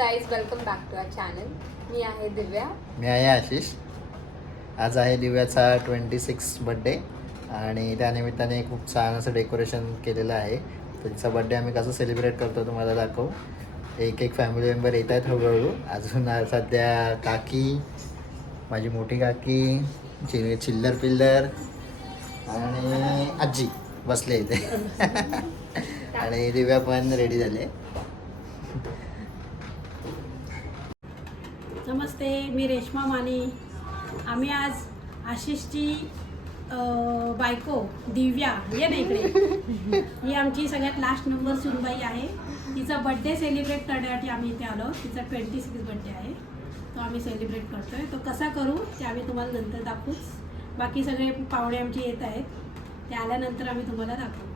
Guys, welcome back to our channel. मी आहे दिव्या. मी आहे आशिष. आज आहे दिव्याचा 26 बड्डे आणि त्यानिमित्ताने खूप छान असं डेकोरेशन केलेलं आहे. तर तिचा बड्डे आम्ही कसं सेलिब्रेट करतो तुम्हाला दाखवू. एक एक फॅमिली मेंबर येत आहेत हळूहळू. अजून सध्या काकी, माझी मोठी काकी, चिल्लर पिल्लर आणि आजी बसले इथे. आणि दिव्या पण रेडी झाले. नमस्ते, मी रेश्मा माने. आम्ही आज आशिषची बायको दिव्या ये ना इकडे, ही आमची सगळ्यात लास्ट नंबर सुनबाई आहे. तिचा बड्डे सेलिब्रेट करण्यासाठी आम्ही इथे आलो. तिचा 26 बड्डे आहे, तो आम्ही सेलिब्रेट करतोय. तो कसा करू ते आम्ही तुम्हाला नंतर दाखवूच. बाकी सगळे पाहुणे आमचे येत आहेत, ते आल्यानंतर आम्ही तुम्हाला दाखवू.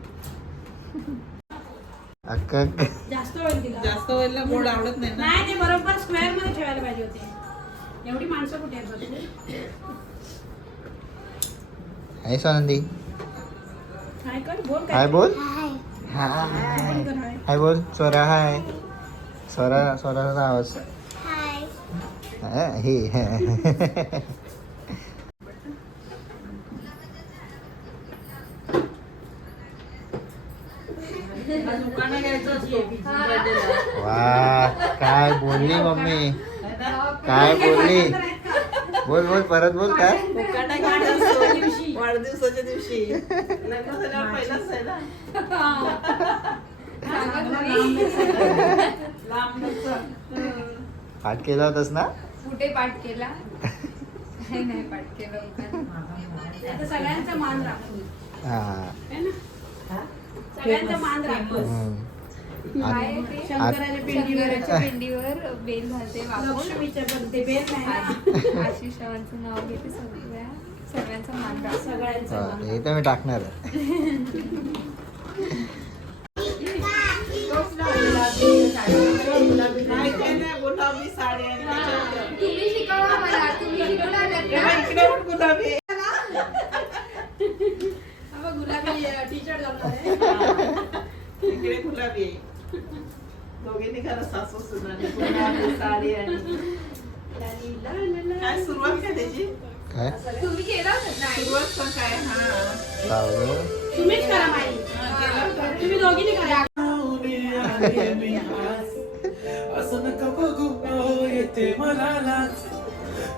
जास्त वेळ दिला, जास्त वेळेला गोड आवडत नाही ना. नाही, ते बरोबर स्क्वेअर मध्ये ठेवायला पाहिजे होते. एवढी माणसं कुठे आहेत बघू. हाय स्वानंदी. हाय कर, बोल काय. हाय बोल. तू पण कर हाय. हाय बोल. स्वरा हाय. स्वराचा आवाज. हाय. हे दुकानं घ्यायचं वा, काय बोलली मम्मी, काय बोलली. बोल बोल, परत बोल. काय वाढदिवसाच्या दिवशी लग्न झाल्यावर पहिलाच आहे ना. पाठ केला होतास ना. कुठे पाठ केला? नाही पाठ केलं. आता सगळ्यांचा मान राखू. हा. है ना? सगळ्यांचा मान राखू. काय ते? शंकराच्या पिंडीवर शंकराच्या पिंडीवर बेल घालते वाकून. लक्ष्मीच्या पण ते बेल नाही ना. आशिषावांचं नाव घेते. सगळ्यांचा मान राखू. सगळ्यांचा मान. हे तर मी टाकणार आहे. गुलाबी साडी आणि त्याच्यावर तुम्ही शिकवा मला. तुम्ही शिकवणार आहेत ना? इकडे पण गुलाबी आहे. गुलाबी टी-शर्ट घालणार आहे. इकडे गुलाबी आहे. दोघींनी खरं सासू सुनाने गुलाबी साडी आणि काय सुरुवात काय त्याची. काय तुम्ही केला होता ना? सुरुवात पण काय. हा लावलं. तुम्हीच करा माई. तुम्ही दोघींनी करा. असं नका बघू येते मला लाज.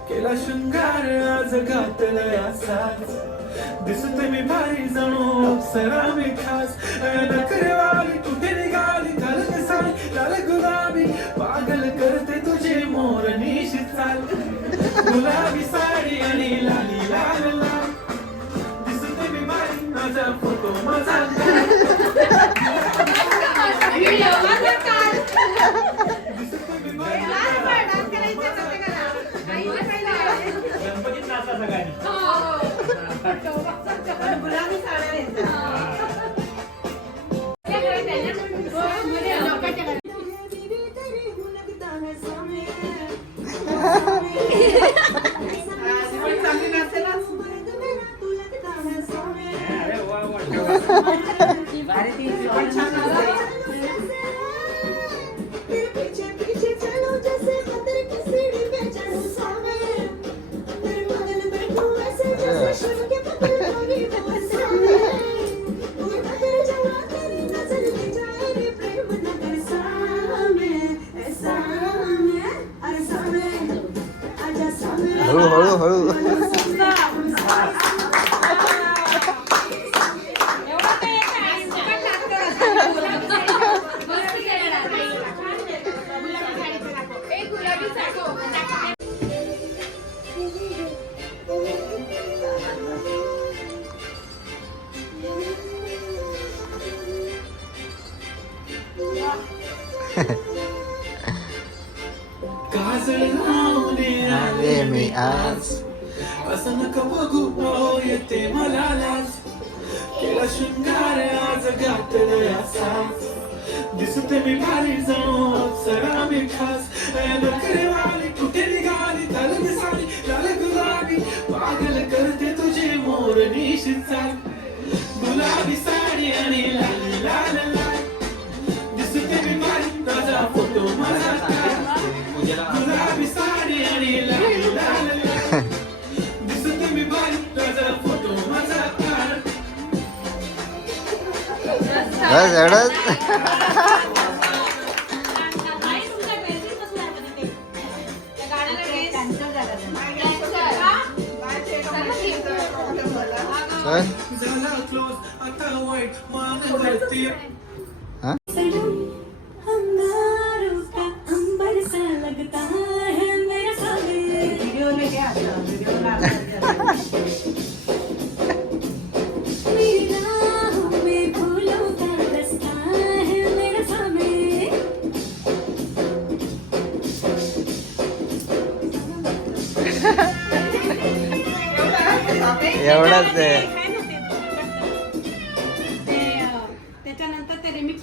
केला शृंगार आज घातलाय असाच. दिसते मी भारी जणू अप्सरा मी खास. नखरेवाली कुठे निघाली घालत साडी लाल गुलाबी. पागल करते तुझे मोर निशी चाल. गुलाबी साडी आणि लाली लाल लाल. दिसते मी भारी माझा फोटो माझा. गणपतीत नाचला सगळ्यांनी. गुलाबी साड्या चांगली नाचेलाच. अरे ती पण छान नाचते. हळू हळू हळू. काजळ लावणे आले मी आज. असं नका बघू येते मला लाज. केला शृंगार आज घातलाय असाच. दिसते मी भारी जणू अप्सरा मी खास. नखरेवाली कुठे निघाली घालत साडी लाल गुलाबी. पागल करते तुझे मोर निशी चाल. गुलाबी साडी आणि लाली लाल लाल. दिसते मी भारी माझा फोटो माझा. बस एवढंच. चल. झाला क्लोज आता वाईट मान वरती हा व्हिडिओने घ्या व्हिडिओला एवढंच आहे. त्याच्यानंतर ते रिमिक्स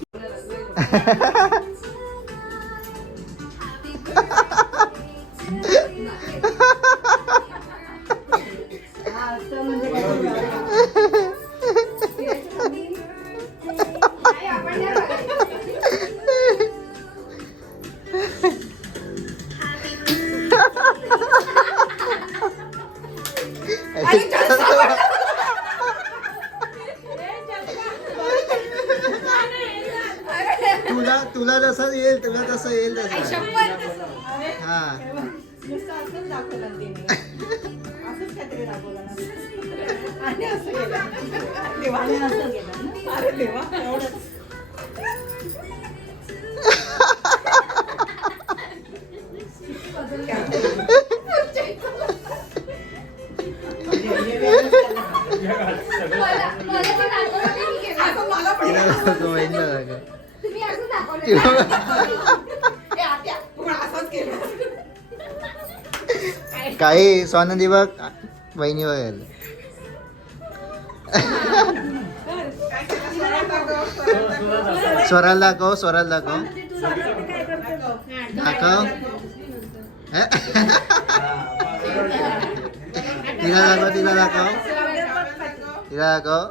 तुला जसं येईल तुला तसं येईल तसं. हा नुसतं असंच दाखवलं तिने असंच काहीतरी दाखवलं ना आणि असं केलं देवाने असं केलं ना. अरे देवा एवढंच वहिनीला दाखव. काही सोनदी बघ वहिनी वगैरे. स्वराला दाखव स्वराला दाखव दाखव. तिला दाखव तिला दाखव तिला दाखव.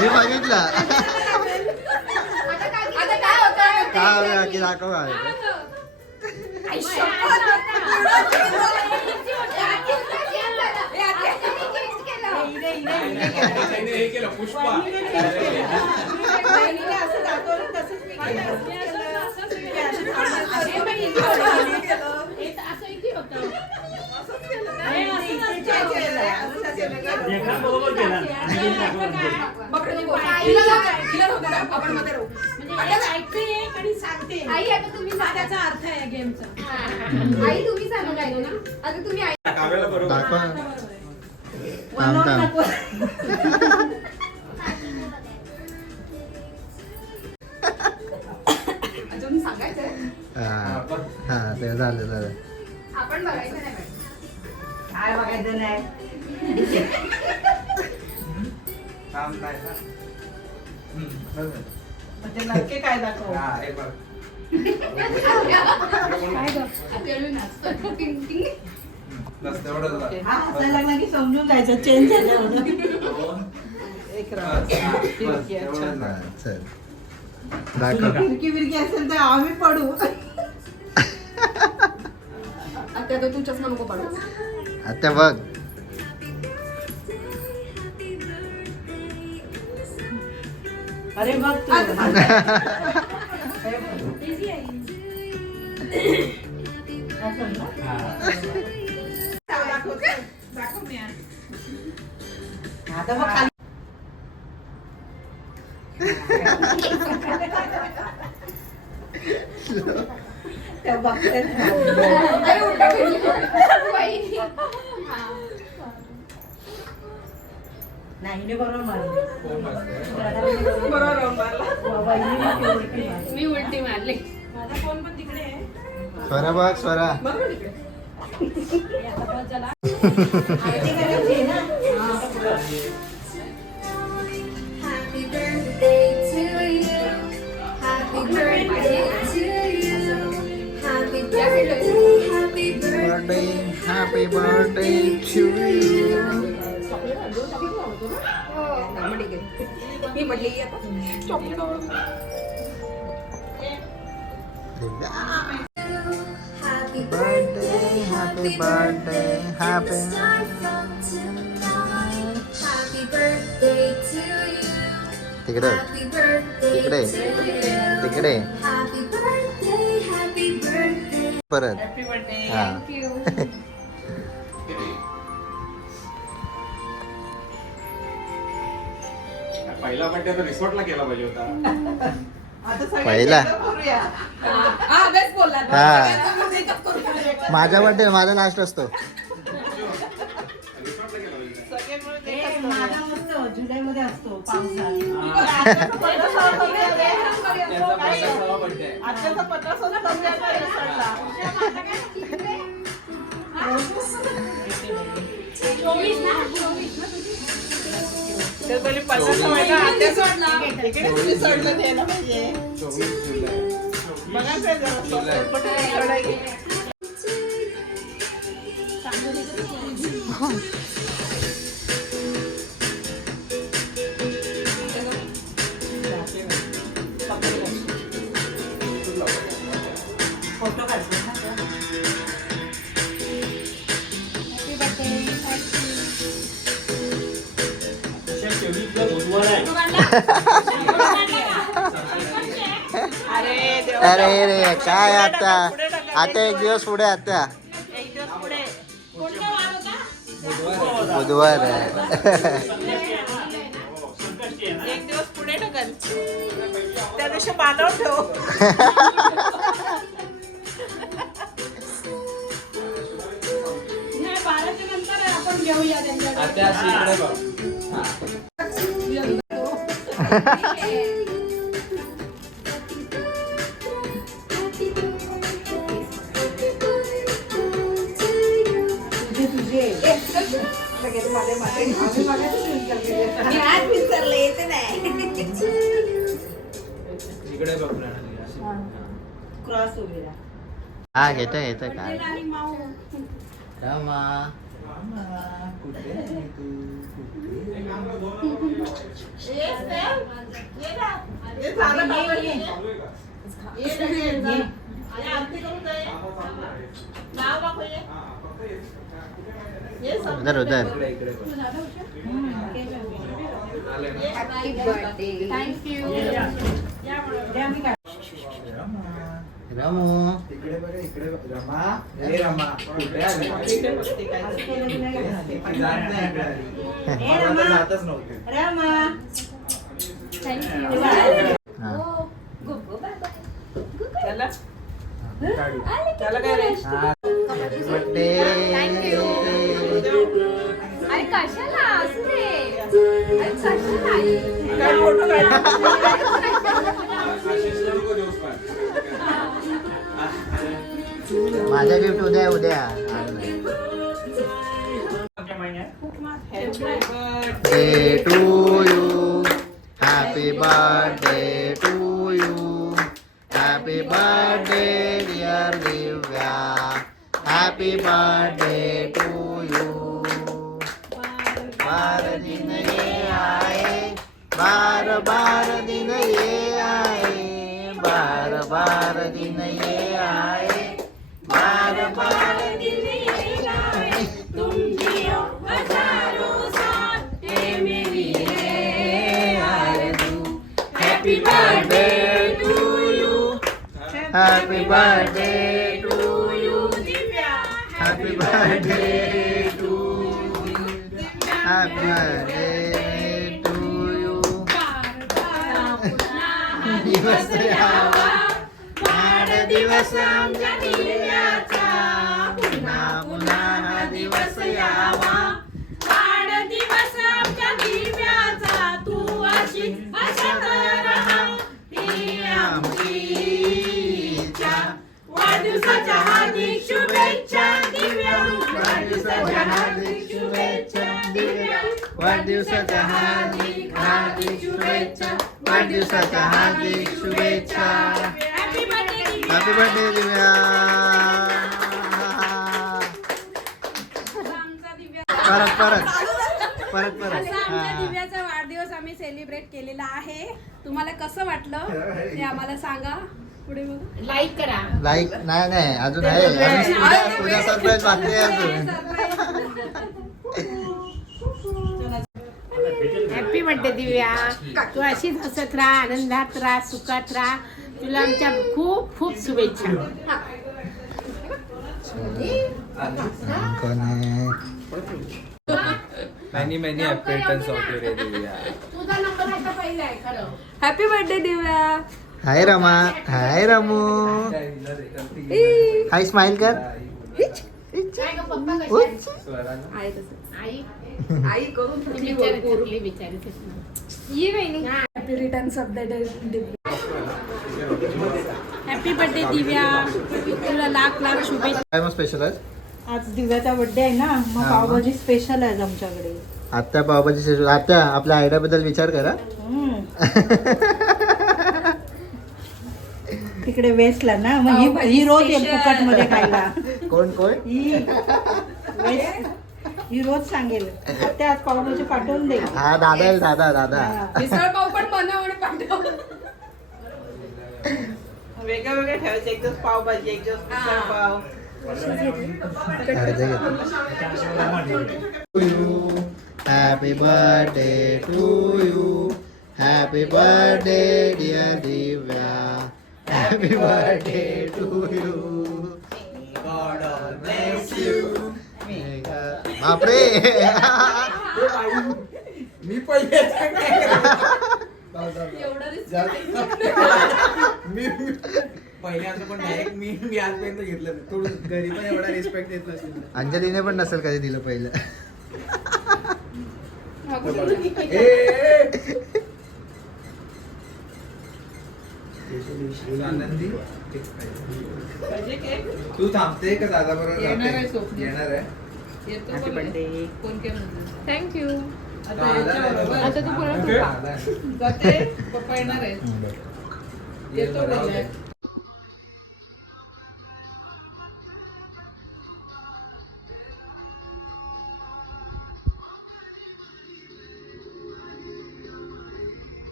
मी बघितला काय की दाखव हे केलं पुष्पा असं दाखवलं तसंच मी आई आता तुम्ही त्याचा अर्थ आहे गेमचा. आई तुम्ही सांगून राहिले ना आता तुम्ही दाखव. थांब थांब. अजून सांगायचंय हा ते झालं झालं. आपण बघायचं नाही काय बघायचं नाही म्हणजे नक्की काय दाखव हा हसायला लागला की समजून जायचं चेंज झालं एक चल दाखव. फिरकी बिरकी असेल तर आम्ही पडू आता तर तू चष्मा नको पडू. आता बघ. अरे बघ तू आता मग खाली त्या बघतात अरे उलटा फिरली. वहिनी. नाही बरोबर मारली मी उलटी मारली. माझा फोन पण तिकडे आहे. स्वरा बघ स्वरा. आता बस झाला. Happy birthday to you. Happy birthday to you. Happy birthday. Happy birthday. Happy birthday to you. मी म्हटली आता chocolate Happy birthday, happy birthday, happy. Happy तिकडे तिकडे तिकडे परत हा पहिला बर्थडे तर रिसॉर्टला केला पाहिजे होता. आता सगळे पहिला? करूया. हा बेस्ट बोलला हा माझा बर्थडे माझा लास्ट असतो. रिसॉर्टला केला पाहिजे. सगळे मिळून ए, एकच माझा करूया. मस्त जुलैमध्ये असतो पावसाळ्यात. आत्याचा 50वा करूया रे. त्याचा 50वा birthday आहे. आत्याचा 50वा करूया का रिसॉर्टला? 24 ना 24 ना तुझी? तर पहिले 50वा महिना आत्याचा इकडे रिसॉर्टला द्यायला पाहिजे. 24 जुलै. बघा काय जरा स्वस्त कुठे रिसॉर्ट आहे की. फोटो काढतो ना गं. अरे देवा. अरे रे काय आता पुढे टाका. आता एक दिवस पुढे आता एक दिवस पुढे. कोणता वार होता? बुधवार आहे. एक दिवस पुढे टाकाल. त्या दिवशी मानव ठेव. नाही, 12च्या नंतर आपण घेऊया त्यांच्याकडे. आता अशी इकडे बघ. हा. तुझे तुझे. लगेच माझे माझे आम्ही मागायचं मी आज विसरले येते नाही. इकडे बघ प्रणाली अशी. क्रॉस उभी राहा. हा घेतो घेतो काय आणि माऊ. रामा कुठे आहे तू? हे झालं का? ये, ये. ये लगेच. ये आरती करून जाय. नाव बघ ये. ये सब. उधर उधर इकडे इकडे बघ. आले ना. Happy birthday. थँक्यू. द्या मी काय. रामू इकडे बघ इकडे बघ. रमा हे रमा कुठे आले? इकडे बघते काय आज ते. केलं की नाही घातलं. ती जात नाही इकडे आली. ए, मला तर रमा. जातच नव्हते. रामा. थँक्यू. हा. हो. गुगु बाय बाय. चला. काढू. चला काय रे. हॅपी बर्थडे अरे कशाला असू दे. अरे कशाला आई? काय फोटो काढ. आशिषला नको देऊस पण. माझा गिफ्ट उद्या उद्या day to you happy birthday to you happy birthday dear Divya happy birthday to you बार दिन ये आए बार बार दिन ये आए बार बार दिन ये आए बार बार दिन ये आए तुम जियो हजारों साल ये मेरी है आरज़ू happy birthday to you happy birthday to you happy birthday to you happy birthday to you दिवस यावा वाढदिवस आमच्या दिव्याचा पुन्हा पुन्हा हा दिवस यावा वाढदिवस आमच्या दिव्याचा तू अशी हसत राहा ही आमची इच्छा. वाढदिवसाच्या हार्दिक शुभेच्छा दिव्या वाढदिवसाच्या हार्दिक शुभेच्छा दिव्या वाढदिवसाच्या हार्दिक हार्दिक शुभेच्छा वाढदिवसाच्या हार्दिक शुभेच्छा हॅपी बर्थडे हॅपी बर्थडे दिव्या परत परत परत परत असा आमच्या हा दिव्याचा वाढदिवस आम्ही सेलिब्रेट केलेला आहे. तुम्हाला कसं वाटलं ते आम्हाला सांगा. पुढे बघा. लाईक करा. लाईक नाही नाही अजून आहे अजून उद्या सरप्राईज बाकी आहे अजून हॅपी बर्थडे दिव्या. तू अशीच हसत राहा, आनंदात राहा, सुखात राहा. तुला आमच्या खूप खूप शुभेच्छा. कोण आहे? Many many happy returns of the day, Divya. तुझा नंबर आता पहिला आहे खरं. हॅपी बर्थडे दिव्या. हाय रमा, हाय रामू, हाय स्माइल कर. काय गं, पप्पा कसे आहेत? स्वराला. आहे तसं. आई आई करून ती थकली बिचारी भरपूर. थकली बिचारी कृष्णा. ये बहिणी. Happy returns of the day. Happy birthday Divya. तुला लाख लाख शुभेच्छा. काय मग स्पेशल आहे? आज दिव्याचा बर्थडे आहे ना, मग हा. पावभाजी स्पेशल आहे आमच्याकडे. आत्या पावभाजी स्पेशल. आत्या आपल्या आयडिया बद्दल विचार करा. तिकडे वेस्टला ना, मग ही रोज येईल फुकट मध्ये खायला. कोण कोण? ही वेस्ट ही रोज सांगेल त्या आज पावभाजी पाठवून दे. हा दादा आहे, दादा दादा. मिसळ पाव पण बनव आणि पाठव. वेगळं वेगळं ठेवायचं, एक दिवस पावभाजी, एक दिवस misal pav. Happy birthday to you, happy birthday dear Divya, happy birthday to you. बापरे. मी पहिले पहिले असं पण डायरेक्ट मी आजपर्यंत घेतलं नाही. थोडं घरी पण एवढा रिस्पेक्ट देत नसेल. अंजलीने पण नसेल कधी दिलं पहिलं. आनंदी तू थांबते का दादा बरोबर जाते? येणार आहे. Happy birthday. थँक्यू. आता तू परत जाते. पप्पा येणार आहे. येतो बोललाय.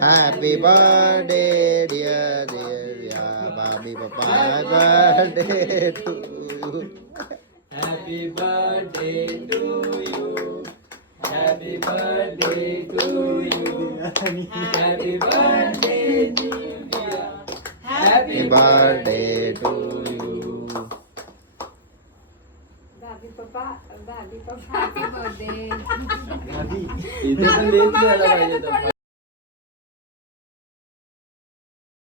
Happy birthday dear Divya, Babi Papa, birthday to you. Happy birthday to you. Happy birthday to you. Happy birthday Divya. Happy birthday to you. दादी पप्पा हॅपी बर्थडे. इथे पण लेट झाला पाहिजे.